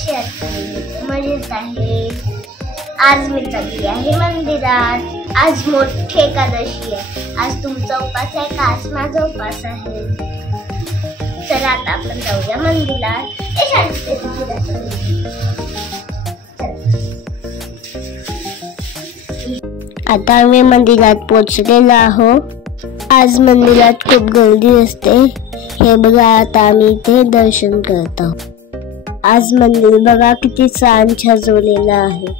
कशी आहे? मजेत आहे. आज मी चालली आहे मंदिरात. आज मोठी एकादशी आहे. आज तुमचा उपास आहे का? आज माझा उपास आहे. चला आता आपण जाऊया मंदिरात. आता आम्ही मंदिरात पोहोचलेलो आहोत. आज मंदिरात खूप गर्दी असते. हे बघा, आता आम्ही इथे दर्शन करत आहोत. आज मंदिर बघा किती छान सजवलेलं आहे.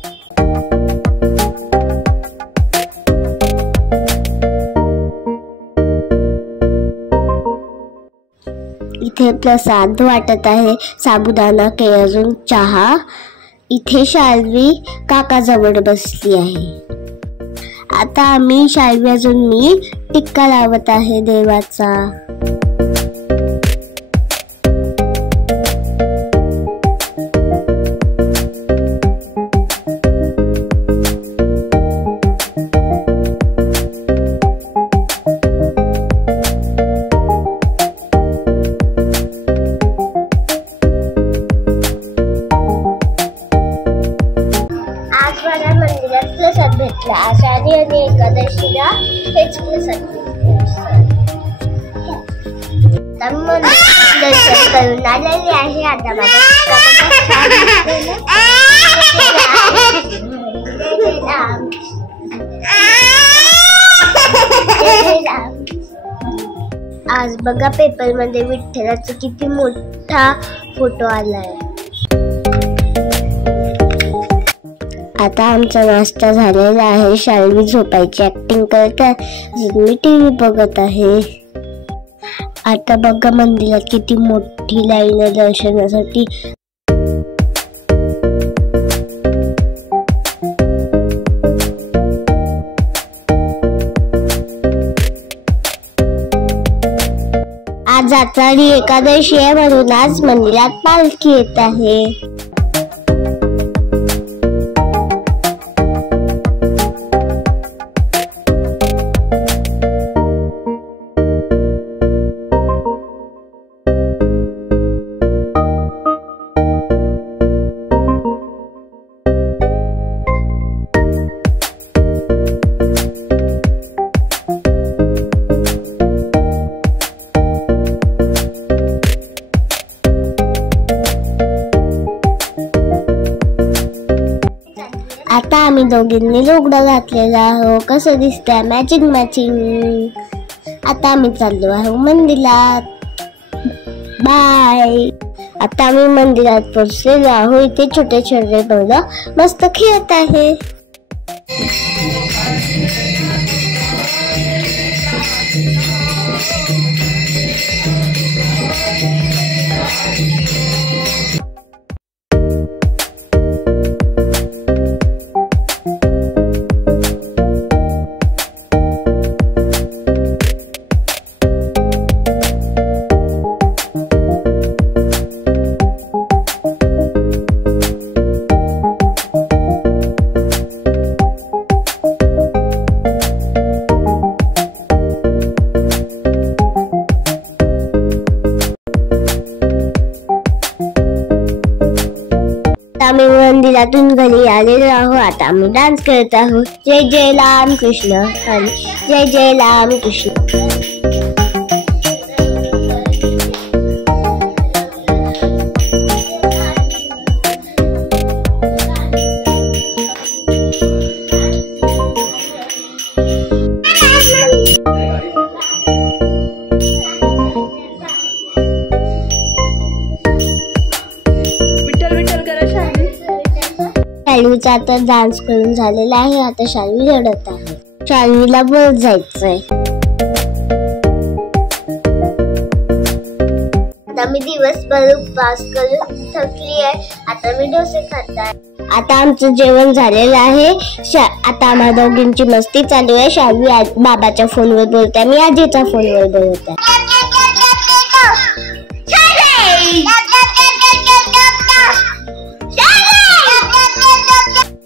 इथे प्रसाद वाटत आहे. साबुदाणा, केळी, चहा. इथे शाल्वी काकाजवळ बसली आहे. आता आम्ही शाल्वी अजून मी टिक्का लावत आहे देवाचा. मंदिरात प्रसाद भेटला. आषाढी आणि एकादशीला हेच प्रसाद दर्शन करून आलेले आहे. आता आज बघा पेपर मध्ये विठ्ठलाचा किती मोठा फोटो आलाय. आता आमचा नाश्ता झालेला आहे. शाल्वी झोपायची ऍक्टिंग करत आहे. मी टीव्ही बघत आहे. आता बघा मंदिरात किती मोठी लाईन आहे दर्शनासाठी. आज आषाढी एकादशी आहे म्हणून आज मंदिरात पालखी येत आहे. आता आम्ही दोघींनी लुगडं घातलेलं आहे. कसं दिसतंय? मॅचिंग. आता आम्ही चाललो आहोत मंदिरात. बाय. आता आम्ही मंदिरात पोहोचलेलो आहोत. इथे छोटे छोटे मुलं मस्त खेळत आहे. आम्ही मंदिरातून घरी आलेलो आहोत. आता आम्ही डान्स करत आहोत. जय जय राम कृष्ण आणि जय जय राम कृष्ण. शाल्वीचा आता डान्स करून झालेला आहे. आता शाल्वी रडत आहे. शाल्वीला वर जायचंय. आता मी दिवसभर उपवास करून थकली आहे. आता मी डोसे खात आहे. आता आमचं जेवण झालेलं आहे. आता आम्हा दोघींची मस्ती चालू आहे. शाल्वी बाबाच्या फोनवर बोलते, मी आजीच्या फोनवर बोलत आहे.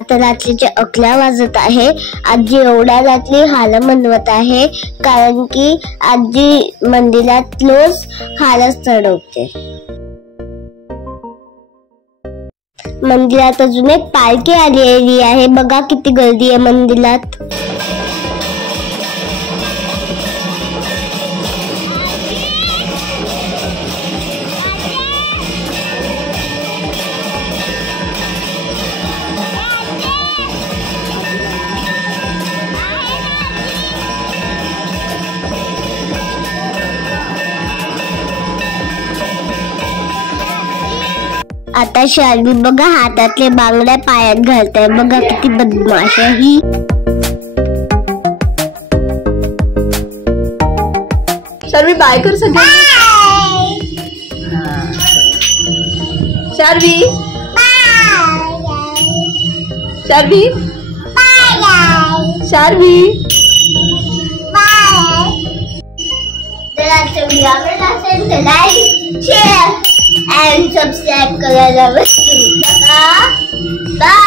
आता रात्रीचे 11 वाजत आहे. आजी एवढ्या रात्री हाल म्हणवत आहे कारण की आजी मंदिरात रोज हालच चढवते. मंदिरात अजून एक पालखी आलेली आहे. बघा किती गर्दी आहे मंदिरात. आता शाल्वी बघा हातातले बांगड्या पायात घालताय. बघा किती बदमाश आहे ही. शाल्वी बाय कर सगळ्यांना. शाल्वी शाल्वी शाल्वी तर आजच्या व्हिडिओ आवडला असेल तर लाईक शेअर and subscribe करायला विसरू नका. बाय.